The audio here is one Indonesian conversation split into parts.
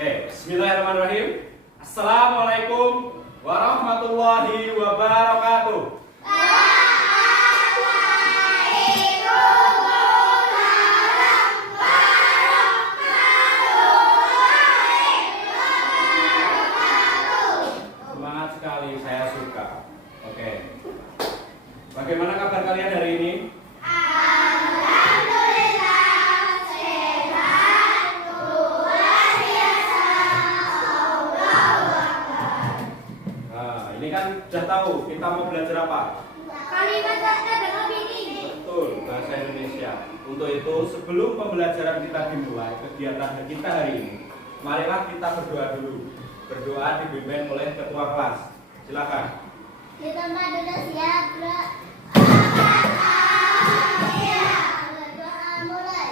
Bismillahirrahmanirrahim. Assalamualaikum warahmatullahi wabarakatuh. Semangat sekali, saya suka. Oke. Bagaimana kabar kalian hari ini? Sudah tahu kita mau belajar apa? Kalimat cerdas dan opini. Betul, bahasa Indonesia. Untuk itu, sebelum pembelajaran kita dimulai, kegiatan kita hari ini, marilah kita berdoa dulu. Berdoa dipimpin oleh ketua kelas. Silakan. Kita dulu siap, Bro. Berdoa mulai.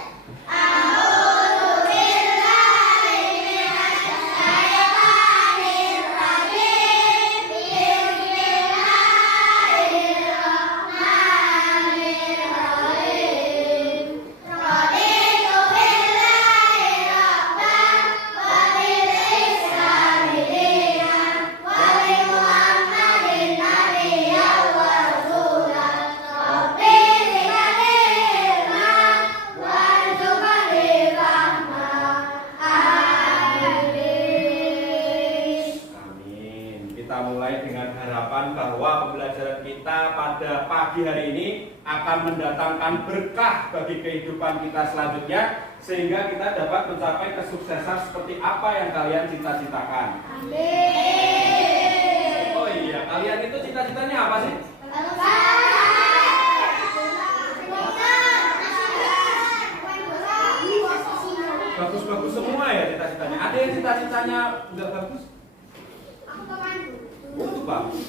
Pagi hari ini akan mendatangkan berkah bagi kehidupan kita selanjutnya, sehingga kita dapat mencapai kesuksesan seperti apa yang kalian cita-citakan. Amin. Oh iya, kalian itu cita-citanya apa sih? Bagus-bagus semua ya cita-citanya. Ada yang cita-citanya nggak bagus? Untuk bagus.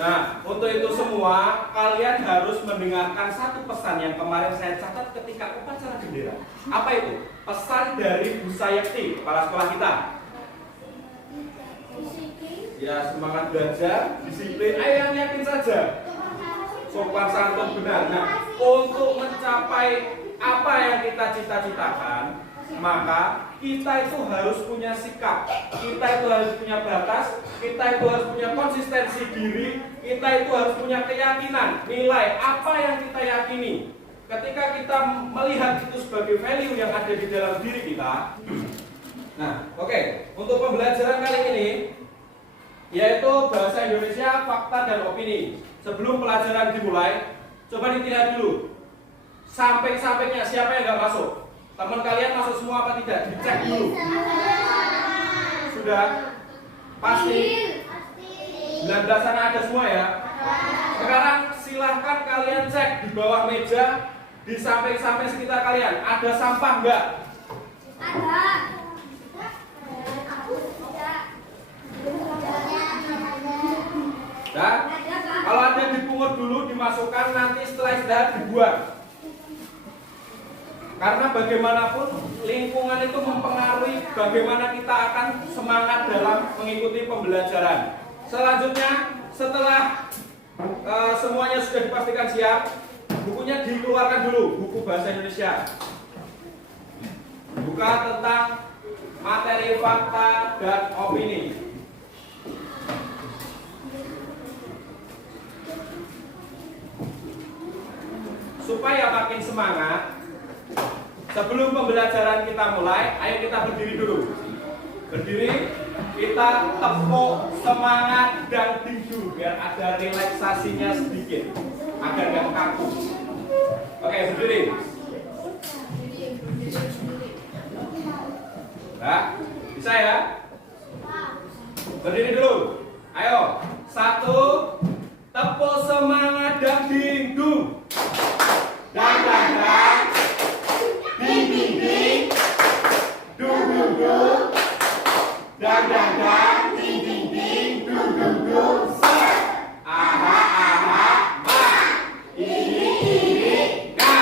Nah, untuk itu semua, kalian harus mendengarkan satu pesan yang kemarin saya catat ketika upacara bendera. Apa itu? Pesan dari Bu Sayekti, kepala sekolah kita. Ya, semangat belajar, disiplin, ayo yang yakin saja. Sopan santun benar. Nah, untuk mencapai apa yang kita cita-citakan, maka kita itu harus punya sikap, kita itu harus punya batas, kita itu harus punya konsistensi diri, kita itu harus punya keyakinan, nilai apa yang kita yakini. Ketika kita melihat itu sebagai value yang ada di dalam diri kita. Nah, oke. Untuk pembelajaran kali ini, yaitu bahasa Indonesia, fakta dan opini. Sebelum pelajaran dimulai, coba dilihat dulu samping-sampingnya siapa yang nggak masuk. Teman kalian masuk semua apa tidak? Dicek dulu. Sudah? Pasti? 19 sana ada semua ya? Sekarang silahkan kalian cek di bawah meja, di samping-samping sekitar kalian. Ada sampah enggak? Ada. Nah, kalau ada dipungut dulu, dimasukkan, nanti setelah istirahat dibuang. Karena bagaimanapun lingkungan itu mempengaruhi bagaimana kita akan semangat dalam mengikuti pembelajaran. Selanjutnya, setelah semuanya sudah dipastikan siap, bukunya dikeluarkan dulu, buku bahasa Indonesia. Buka tentang materi, fakta, dan opini. Supaya makin semangat, sebelum pembelajaran kita mulai, ayo kita berdiri dulu. Berdiri, kita tepuk semangat dan tinju biar ada relaksasinya sedikit, agar nggak kaku. Oke, berdiri. Nah, bisa ya? Berdiri dulu. Ayo, 1, tepuk semangat dan tinju. Dan ding ding ding, dung dung dung, dang dang dang, ding ding ding, dung dung dung, set. Aha aha ma, ini ga,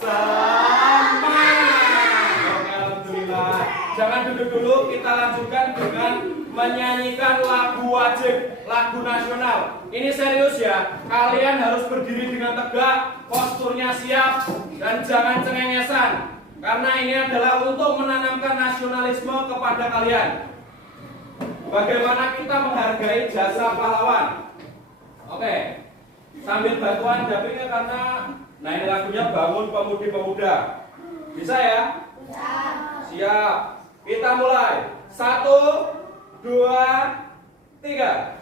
semangat. Oke, alhamdulillah. Jangan duduk dulu, kita lanjutkan dengan menyanyikan lagu wajib, lagu nasional. Ini serius ya, kalian harus berdiri dengan tegak, posturnya siap, dan jangan cengengesan. Karena ini adalah untuk menanamkan nasionalisme kepada kalian. Bagaimana kita menghargai jasa pahlawan. Oke. Sambil bantuan dapilnya karena nah ini lagunya Bangun Pemudi-Pemuda. Bisa ya? Bisa. Siap. Kita mulai. 1, 2, 3.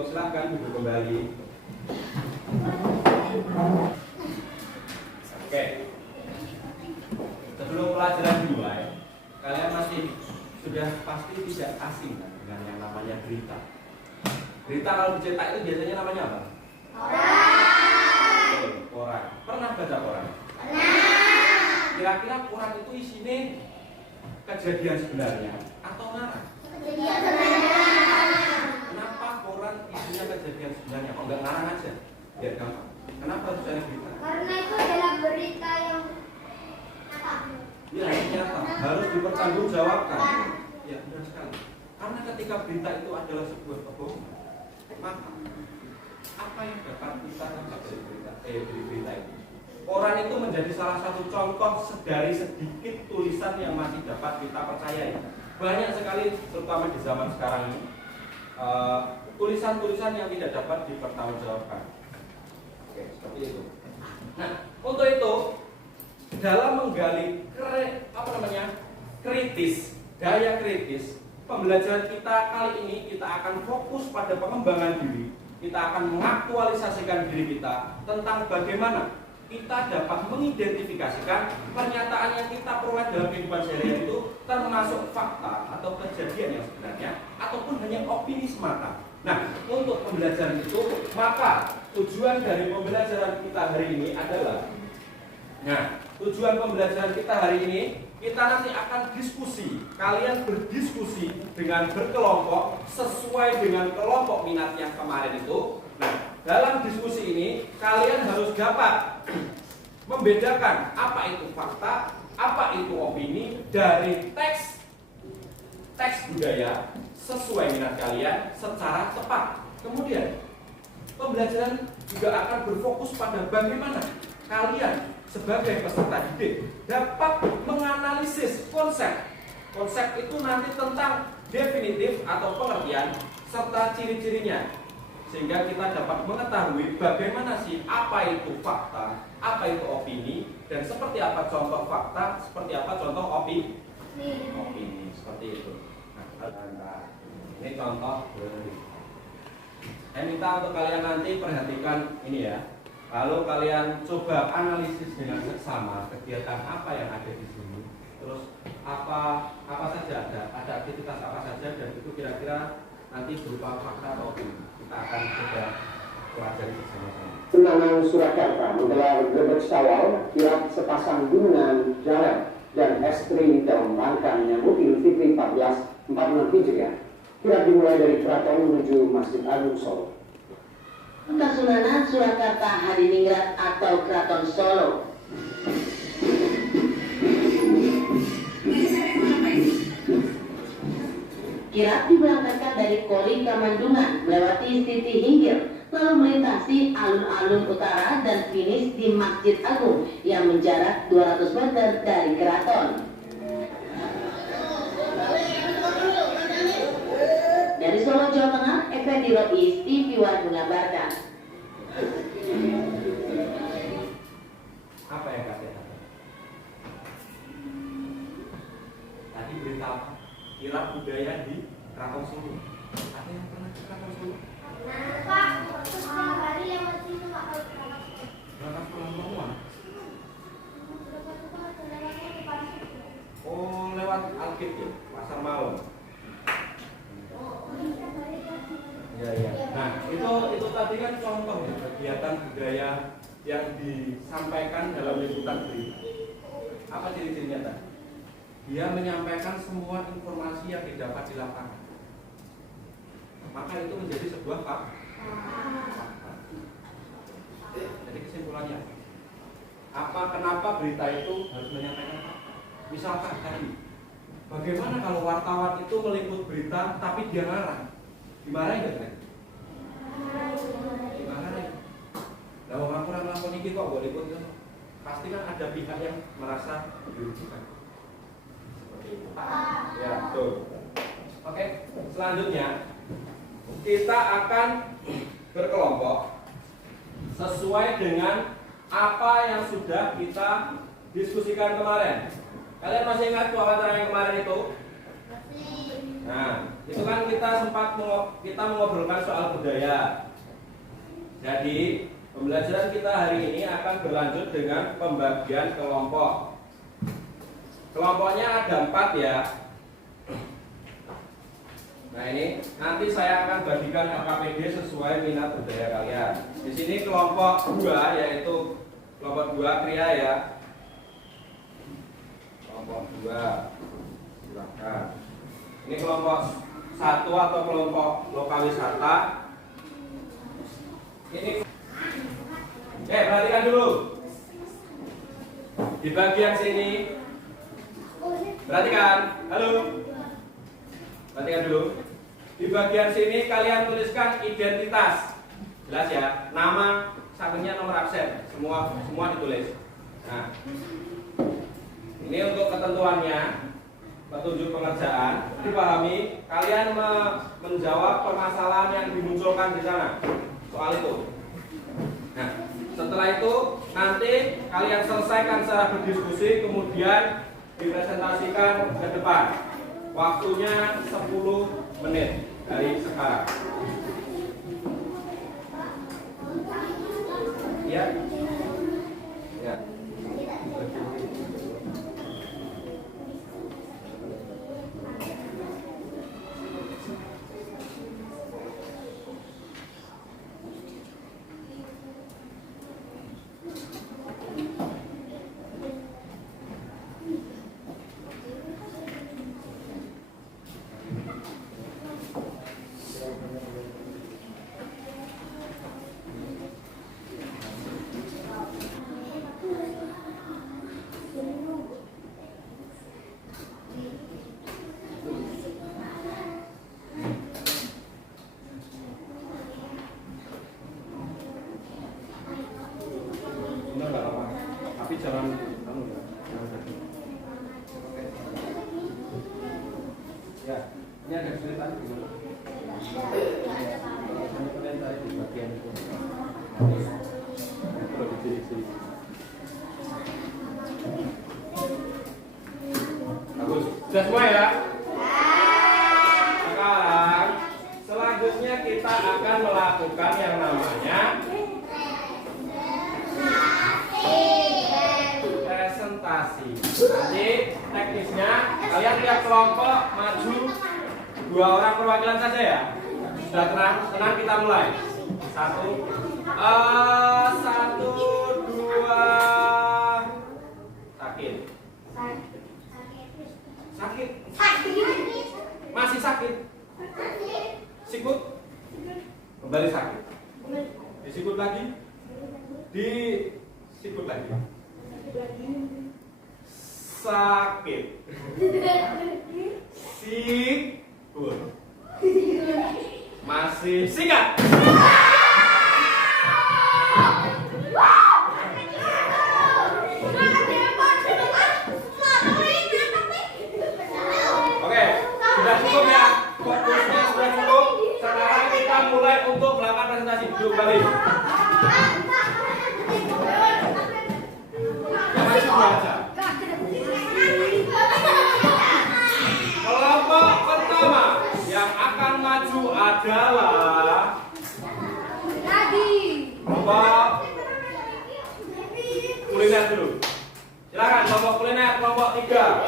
Silahkan duduk kembali. Oke. Sebelum pelajaran dimulai, kalian masih sudah pasti tidak asing kan dengan yang namanya berita. Berita kalau dicetak itu biasanya namanya apa? Koran. Oke, koran. Pernah baca koran? Pernah. Kira-kira koran itu isinya kejadian sebenarnya atau ngarang? Kejadian sebenarnya. Isinya kejadian sebenarnya, kok nggak ngarang aja? Biar gampang. Kenapa harus ada berita? Karena itu adalah berita yang nyata. Ya, nyata. Harus dipertanggungjawabkan. Ya, benar sekali. Karena ketika berita itu adalah sebuah kebohongan, maka apa yang dapat kita tangkap dari berita itu? Koran itu menjadi salah satu contoh dari sedikit tulisan yang masih dapat kita percayai. Banyak sekali, terutama di zaman sekarang ini. Tulisan-tulisan yang tidak dapat dipertanggungjawabkan. Oke, seperti itu. Nah, untuk itu dalam menggali kritis, daya kritis, pembelajaran kita kali ini kita akan fokus pada pengembangan diri. Kita akan mengaktualisasikan diri kita tentang bagaimana kita dapat mengidentifikasikan pernyataan yang kita peroleh dalam kehidupan sehari-hari itu termasuk fakta atau kejadian yang sebenarnya ataupun hanya opini semata. Nah, untuk pembelajaran itu, maka tujuan dari pembelajaran kita hari ini adalah tujuan pembelajaran kita hari ini, kita nanti akan diskusi. Kalian berdiskusi dengan berkelompok sesuai dengan kelompok minat yang kemarin itu. Nah, dalam diskusi ini, kalian harus dapat membedakan apa itu fakta, apa itu opini dari teks budaya sesuai minat kalian secara tepat. Kemudian pembelajaran juga akan berfokus pada bagaimana kalian sebagai peserta didik dapat menganalisis konsep. Konsep itu nanti tentang definitif atau pengertian serta ciri-cirinya, sehingga kita dapat mengetahui bagaimana sih apa itu fakta, apa itu opini, dan seperti apa contoh fakta, seperti apa contoh opini seperti itu. Nah, ini contoh. Saya minta untuk kalian nanti perhatikan ini ya. Lalu kalian coba analisis dengan seksama kegiatan apa yang ada di sini. Terus apa saja ada aktivitas apa saja, dan itu kira-kira nanti berupa fakta atau opini. Kita akan coba pelajari bersama-sama. Tenangan Surakarta menggelar Grebek Syawal, kirap sepasang gunungan jalan dan estri dalam rangka menyambut Idul Fitri 1446 Hijriah. Kirap dimulai dari Keraton menuju Masjid Agung Solo. Kasunanan Surakarta Hadiningrat atau Keraton Solo. Kirap diberangkatkan dari Kori Kamandungan melewati Siti Hinggir, lalu melintasi alun-alun utara dan finish di Masjid Agung yang menjarak 200 meter dari keraton. Dari Solo, Jawa Tengah, Effendi Rois, TV One mengabarkan. Apa yang kalian katakan? Tadi berita apa? Kirap budaya di Keraton Solo. Ada yang pernah ke Keraton Solo? Nah, Pak, setiap hari yang masih itu Pak kalau berangkat. Berangkat pulang semua. Oh, lewat Alkit ya, pasar malam. Ya. Nah, itu tadi kan contoh ya, kegiatan budaya yang disampaikan dalam liputan berita. Apa ciri-cirinya tadi? dia menyampaikan semua informasi yang didapat di lapangan. Maka itu menjadi sebuah fakta. Jadi kesimpulannya, kenapa berita itu harus menyampaikan fakta? Misalkan tadi, bagaimana kalau wartawan itu meliput berita tapi dia ngarang? Dimarahin nggak kan? Dimarahin. Nah, orang kurang melakukan ini kok boleh liput kan? Pasti kan ada pihak yang merasa dirugikan. Seperti itu. Ya, betul. Oke, selanjutnya kita akan berkelompok sesuai dengan apa yang sudah kita diskusikan kemarin. Kalian masih ingat wawancara yang kemarin itu? Nah, itu kan kita sempat mengobrolkan soal budaya. Jadi, pembelajaran kita hari ini akan berlanjut dengan pembagian kelompok. Kelompoknya ada 4 ya. Nah ini nanti saya akan bagikan LKPD sesuai minat budaya kalian. Di sini kelompok 2 yaitu kelompok 2 Kria ya. Kelompok 2 silakan. Ini kelompok 1 atau kelompok lokal wisata. Ini perhatikan dulu. Di bagian sini perhatikan. Halo. Perhatikan dulu. Di bagian sini kalian tuliskan identitas. Jelas ya. Nama, sampingnya nomor absen. Semua ditulis. Nah. Ini untuk ketentuannya. Petunjuk pengerjaan. Dipahami, kalian menjawab permasalahan yang dimunculkan di sana. Soal itu. Nah, setelah itu nanti kalian selesaikan secara berdiskusi, kemudian dipresentasikan ke depan. Waktunya 10 menit dari sekarang. Ya. Ya. Jangan ya, ini ada kesulitan gimana? Kalian tadi di bagian itu. Kalau di sini. Bagus. Sudah semua ya? Sekarang selanjutnya kita akan melakukan yang namanya presentasi. Nanti teknisnya kalian tiap kelompok maju 2 orang perwakilan saja ya. Sudah tenang kita mulai. 1, 2. Sakit. Masih sakit. Sikut. Kembali sakit. Disikut lagi. Disikut lagi. Sakit. Sikut. Masih sikat. Oke, sudah cukup ya. Fokusnya sudah cukup. Sekarang kita mulai untuk melakukan presentasi. Duduk balik. Yang maju aja. Kelompok pertama yang akan maju adalah kelompok kuliner dulu. Silakan kelompok kuliner, kelompok 3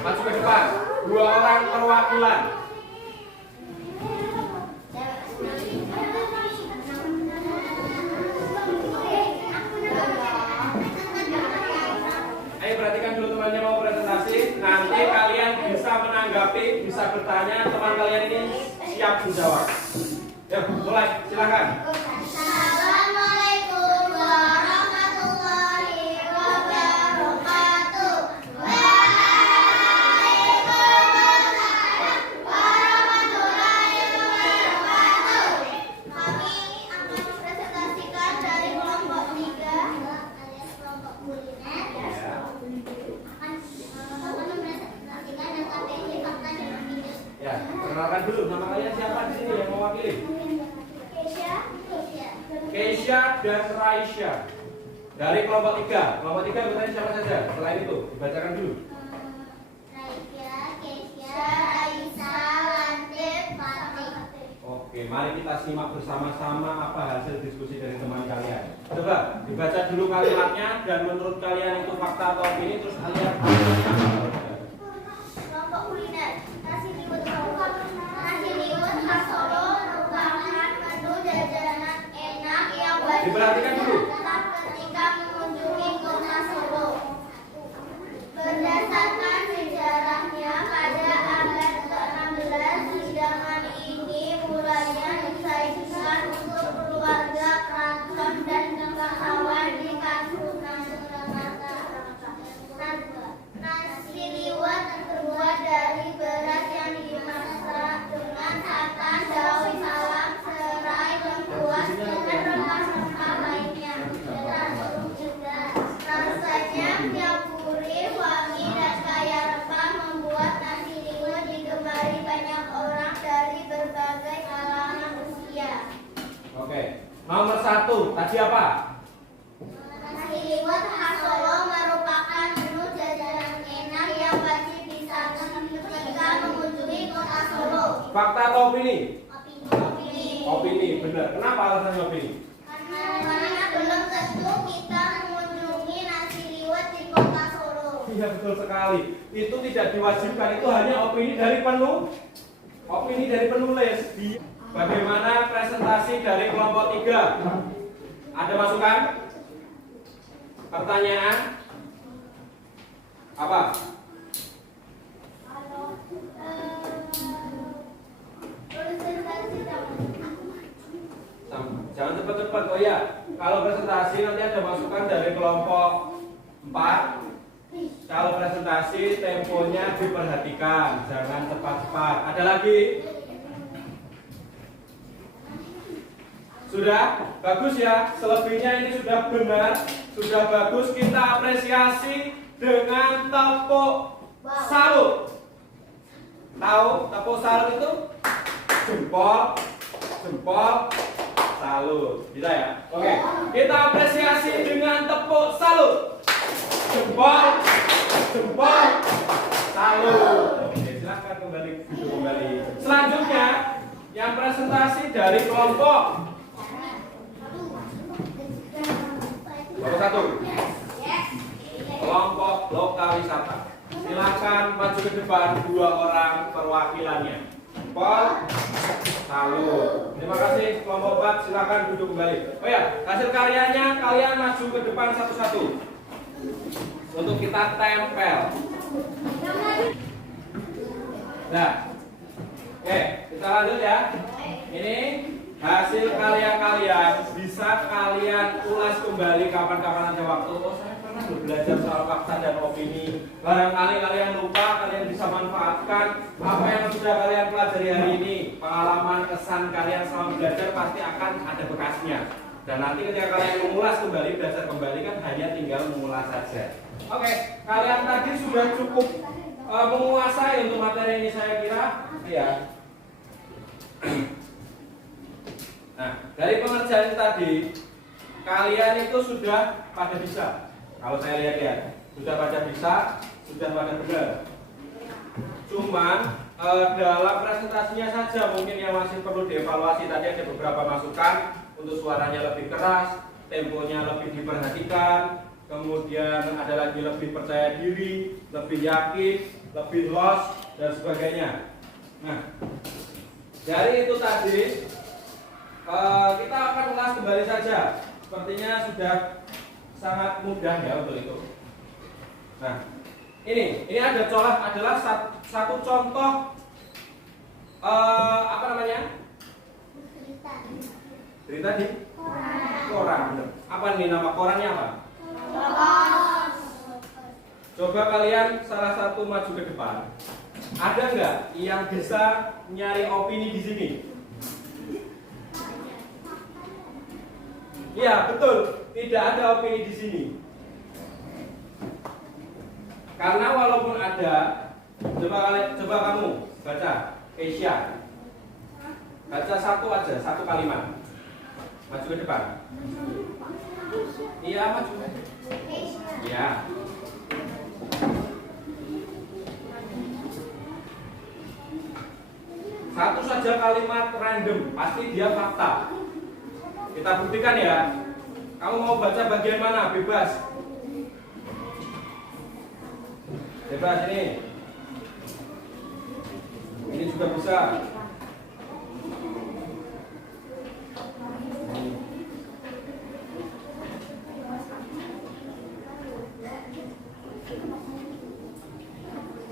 maju ke depan. 2 orang perwakilan. Ayo perhatikan dulu temannya mau presentasi. nanti kalian bisa menanggapi, bisa bertanya, teman kalian ini siap menjawab. Yuk, mulai, silakan. Assalamualaikum warahmatullahi wabarakatuh. Waalaikumsalam warahmatullahi wabarakatuh. Kami akan mempresentasikan dari kelompok 3 alias kelompok kuliner. Akan mempresentasikan data PJ fakta dan opini. Ya, perkenalkan dulu nama kalian siapa di sini yang mewakili? Keisha dan Raisya dari kelompok 3. Kelompok 3 bertanya siapa saja? Selain itu, dibacakan dulu. Raisya, Keisha, Raisa, Lantip, Fatih. Oke, mari kita simak bersama-sama apa hasil diskusi dari teman kalian. Coba dibaca dulu kalimatnya dan menurut kalian itu fakta atau opini, terus kalian Kelompok kuliner. Nasi liwet khas Solo merupakan menu jajanan enak yang wajib Diperhatikan dulu. disantap ketika mengunjungi kota Solo. Berdasarkan sejarahnya pada abad ke-16, hidangan ini mulanya disajikan untuk keluarga keraton dan bangsawan di Kasunanan. Nasi liwet terbuat dari beras yang dimasak dengan santan, daun salam, serai, lengkuas, dan rempah-rempah lainnya. Rasanya yang gurih, wangi, dan kaya rempah membuat nasi liwet digemari banyak orang dari berbagai kalangan usia. Oke, nomor 1 tadi apa? Nasi liwet khas Solo merupakan menu jajanan enak yang wajib disantap ketika mengunjungi kota Solo. Fakta atau opini? Opini. Opini, benar. Kenapa alasannya opini? Karena belum tentu kita mengunjungi nasi liwet di kota Solo. Iya betul sekali. Itu tidak diwajibkan, itu hanya opini dari penulis. Bagaimana presentasi dari kelompok 3? Ada masukan? Pertanyaan? Apa? Jangan cepat-cepat. Oh ya, kalau presentasi nanti ada masukan dari kelompok 4. Kalau presentasi temponya diperhatikan, jangan cepat-cepat. Ada lagi? Sudah? Bagus ya. Selebihnya ini sudah benar, sudah bagus. Kita apresiasi dengan tepuk salut. Tahu tepuk salut itu? Jempol, salut. Bisa ya? Oke. Kita apresiasi dengan tepuk salut. Jempol, salut. Oke, silakan kembali. Selanjutnya, yang presentasi dari kelompok nomor 1. Kelompok lokal wisata. Silakan maju ke depan 2 orang perwakilannya. Jempol, salut. Terima kasih kelompok 4, silakan duduk kembali. Oh ya, hasil karyanya kalian maju ke depan satu-satu untuk kita tempel. Nah, oke, kita lanjut ya. Ini hasil karya kalian, bisa kalian ulas kembali kapan-kapan aja waktu. Oh, saya pernah belajar soal fakta dan opini. Barangkali kalian lupa, kalian bisa manfaatkan apa yang sudah kalian pelajari hari ini. Pengalaman, kesan kalian selama belajar pasti akan ada bekasnya. Dan nanti ketika kalian mengulas kembali, belajar kembali kan hanya tinggal mengulas saja. Oke, kalian tadi sudah cukup menguasai untuk materi ini saya kira. Ya. Nah, dari pengerjaan tadi, kalian itu sudah pada bisa. Kalau saya lihat-lihat, sudah pada bisa, sudah pada benar. Cuman dalam presentasinya saja mungkin yang masih perlu dievaluasi. Tadi ada beberapa masukan untuk suaranya lebih keras, temponya lebih diperhatikan, kemudian ada lagi lebih percaya diri, lebih yakin, lebih los dan sebagainya. Nah, dari itu tadi kita akan ulas kembali saja. Sepertinya sudah sangat mudah ya untuk itu. Nah, Ini adalah satu contoh apa namanya? Berita di koran. Apa nih nama korannya apa? Coba kalian salah satu maju ke depan. Ada nggak yang bisa nyari opini di sini? Iya betul, tidak ada opini di sini. Karena walaupun ada, coba kamu baca Asia. Baca satu aja, satu kalimat. Maju ke depan. Iya maju. Iya. Satu saja kalimat random, pasti dia fakta. Kita buktikan ya. Kamu mau baca bagian mana? Bebas. Bebas ini. Ini juga bisa.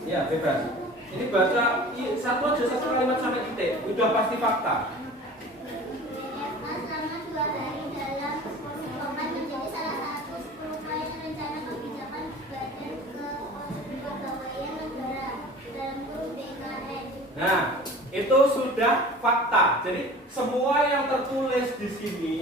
Ya, bebas. Ini baca satu aja, satu kalimat sampai titik. Udah pasti fakta. Selama 2 hari dalam posisi kompas menjadi salah satu rangkaian rencana kebijakan Badan Kepegawaian Negara dalam kurung BKN. Nah, itu sudah fakta. Jadi semua yang tertulis di sini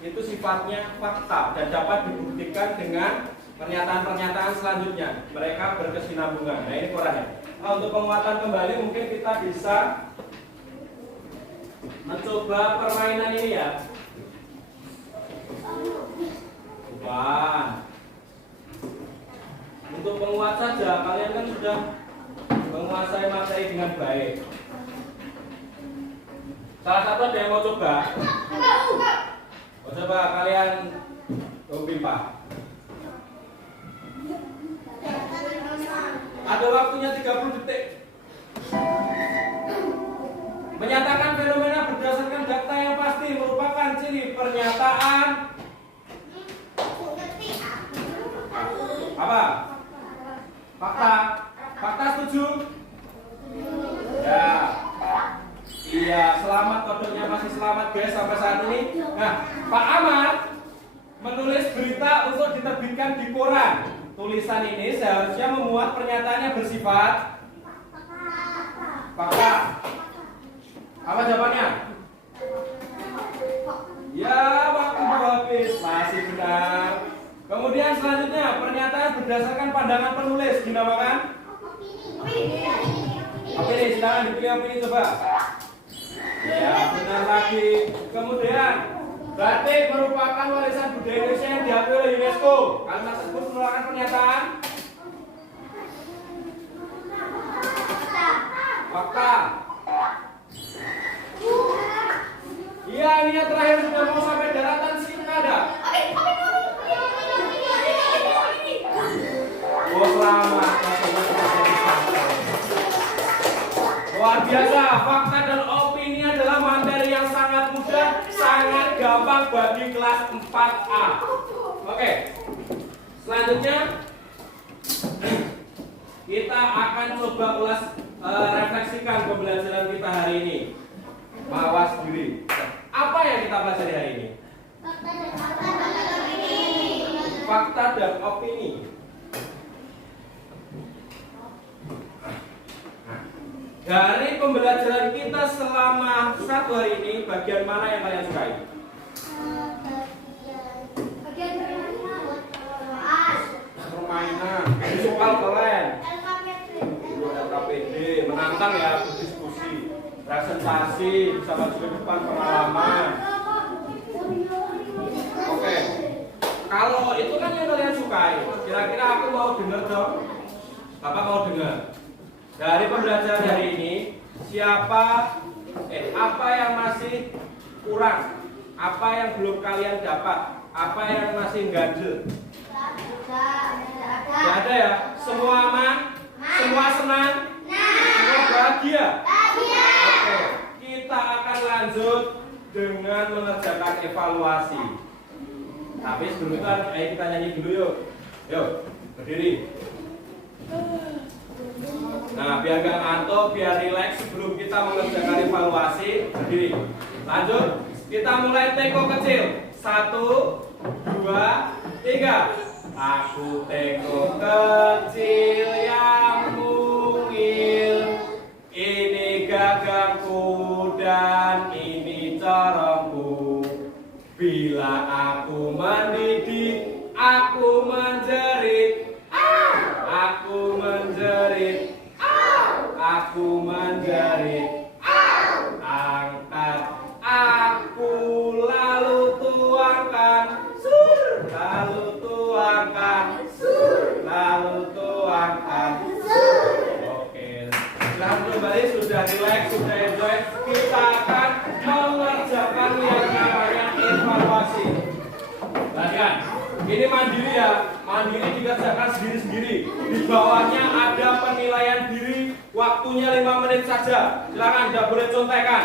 itu sifatnya fakta dan dapat dibuktikan dengan pernyataan-pernyataan selanjutnya. Mereka berkesinambungan. Nah, ini korannya. Nah, untuk penguatan kembali mungkin kita bisa mencoba permainan ini ya. Bukan. Untuk penguat saja, kalian kan sudah menguasai materi dengan baik. Salah satu ada yang mau coba? Mau coba kalian pimpah. Ada waktunya 30 detik. Menyatakan fenomena berdasarkan data yang pasti merupakan ciri pernyataan apa? Fakta. Fakta setuju? Ya. Iya, selamat kodenya masih selamat guys sampai saat ini. Nah, Pak Ahmad menulis berita untuk diterbitkan di koran. Tulisan ini seharusnya memuat pernyataannya bersifat fakta. Apa jawabannya? Ya, waktu habis. Masih benar. Kemudian selanjutnya, pernyataan berdasarkan pandangan penulis dinamakan opini. Silakan dipilih opini coba. Ya, benar lagi. Kemudian batik merupakan warisan budaya Indonesia yang diakui oleh UNESCO. Kalimat tersebut merupakan pernyataan fakta. Iya, ini yang terakhir sudah mau sampai daratan Sikada. Oh, selamat. Luar biasa, fakta dan opini adalah materi yang sangat mudah, sangat gampang bagi kelas 4A. Oke. Selanjutnya kita akan coba ulas refleksikan pembelajaran kita hari ini. Mawas diri. Apa yang kita pelajari hari ini? Fakta dan opini. Dari pembelajaran kita selama 1 hari ini, bagian mana yang kalian sukai? Bagian Permainan, visual kalian. LKPD, menantang ya, berdiskusi, presentasi, bisa maju ke depan, pengalaman. Oke. Kalau itu kan yang kalian sukai, kira-kira aku mau dengar dong. Bapak mau dengar. Dari pembelajaran hari ini, apa yang masih kurang? Apa yang belum kalian dapat? Apa yang masih ganjel? Tidak ada ya? Semua aman? Semua senang? Semua bahagia? Oke, kita akan lanjut dengan mengerjakan evaluasi. Tapi sebelum itu, ayo kita nyanyi dulu yuk. Yuk, berdiri. biar gak ngantuk, biar rileks sebelum kita mengerjakan evaluasi, berdiri. Lanjut, kita mulai teko kecil. 1, 2, 3. Aku teko kecil yang mungil, ini gagangku dan ini corongku. Bila aku mendidih, aku menjerit, aku menjerit, aku menjerit. Angkat aku lalu tuangkan, lalu tuangkan, lalu tuangkan. Oke, silahkan kembali, sudah relax, sudah enjoy. Kita akan mengerjakan yang namanya evaluasi. Perhatikan, ini mandiri ya, mandiri dikerjakan sendiri-sendiri. Di bawahnya ada penilaian diri, waktunya 5 menit saja. Silakan, tidak boleh contekan.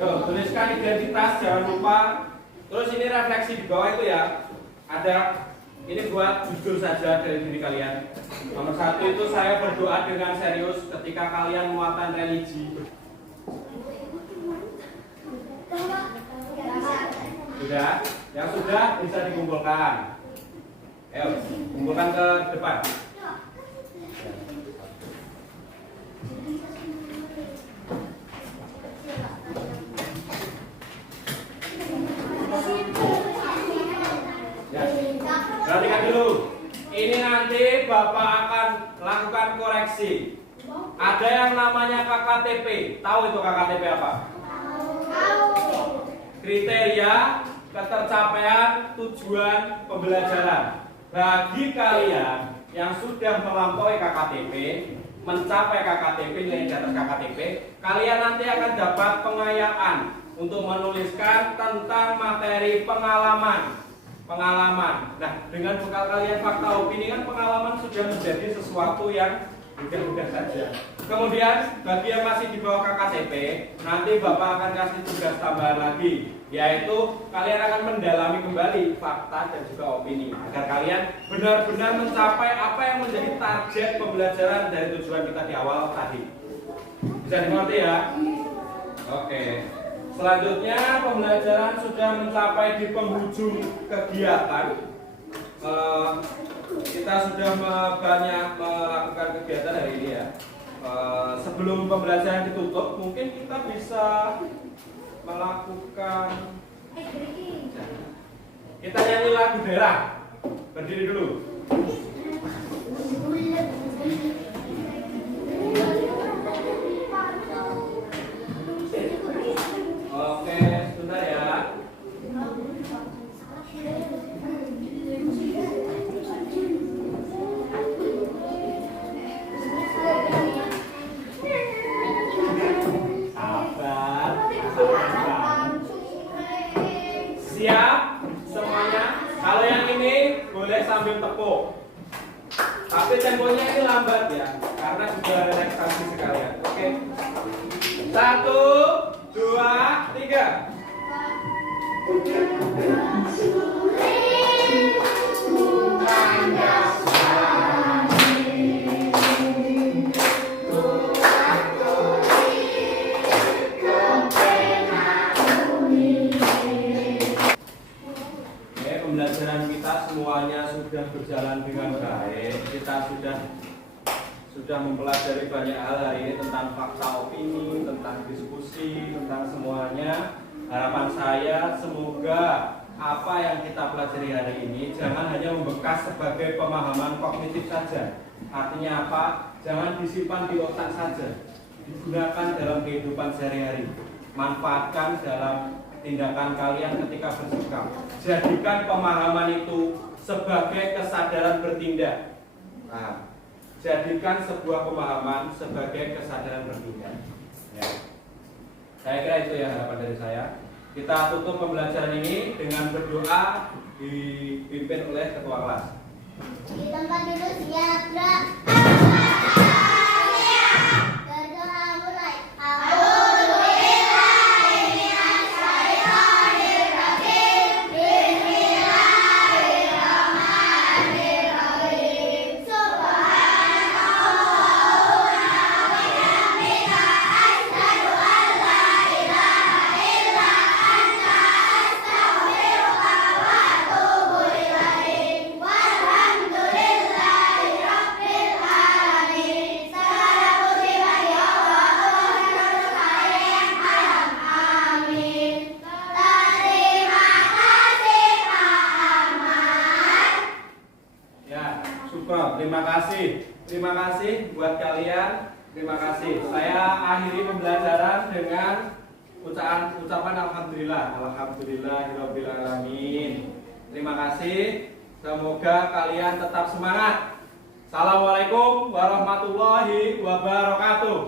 Yo, tuliskan identitas, jangan lupa. Terus ini refleksi di bawah itu ya. Ada, ini buat jujur saja dari diri kalian. Nomor 1 itu saya berdoa dengan serius ketika kalian muatan religi. Sudah? Yang sudah bisa dikumpulkan. Ayo, kumpulkan ke depan. Perhatikan dulu. Ini nanti Bapak akan lakukan koreksi. Ada yang namanya KKTP. Tahu itu KKTP apa? Kriteria ketercapaian tujuan pembelajaran. Bagi kalian yang sudah melampaui KKTP, mencapai KKTP, nilai di atas KKTP, kalian nanti akan dapat pengayaan untuk menuliskan tentang materi pengalaman. Nah, dengan bekal kalian fakta opini kan pengalaman sudah menjadi sesuatu yang mudah-mudah saja. Kemudian bagi yang masih di bawah KKTP, nanti Bapak akan kasih tugas tambahan lagi, yaitu kalian akan mendalami kembali fakta dan juga opini agar kalian benar-benar mencapai apa yang menjadi target pembelajaran dari tujuan kita di awal tadi. Bisa dimengerti ya? Oke. Selanjutnya pembelajaran sudah mencapai di penghujung kegiatan. Kita sudah banyak melakukan kegiatan hari ini ya. Sebelum pembelajaran ditutup, mungkin kita bisa melakukan. Kita nyanyi lagu daerah. Berdiri dulu. Oke, sebentar ya. Siap semuanya? Kalau yang ini boleh sambil tepuk. Tapi temponya ini lambat ya, karena sudah relaksasi sekalian. Oke. 1, 2, 3. Pembelajaran kita semuanya sudah berjalan dengan baik. Kita sudah mempelajari banyak hal hari ini tentang fakta opini, tentang diskusi, tentang semuanya. Harapan saya semoga apa yang kita pelajari hari ini jangan hanya membekas sebagai pemahaman kognitif saja. Artinya apa? Jangan disimpan di otak saja. Digunakan dalam kehidupan sehari-hari. Manfaatkan dalam tindakan kalian ketika bersikap. Jadikan pemahaman itu sebagai kesadaran bertindak. Nah, jadikan sebuah pemahaman sebagai kesadaran bertindak. Ya. Saya kira itu ya harapan dari saya. Kita tutup pembelajaran ini dengan berdoa dipimpin oleh ketua kelas. Di tempat duduk siap, gerak. Berdoa mulai. Terima kasih buat kalian. Terima kasih. Saya akhiri pembelajaran dengan ucapan alhamdulillah. Alhamdulillahirabbil alamin. Terima kasih. Semoga kalian tetap semangat. Assalamualaikum warahmatullahi wabarakatuh.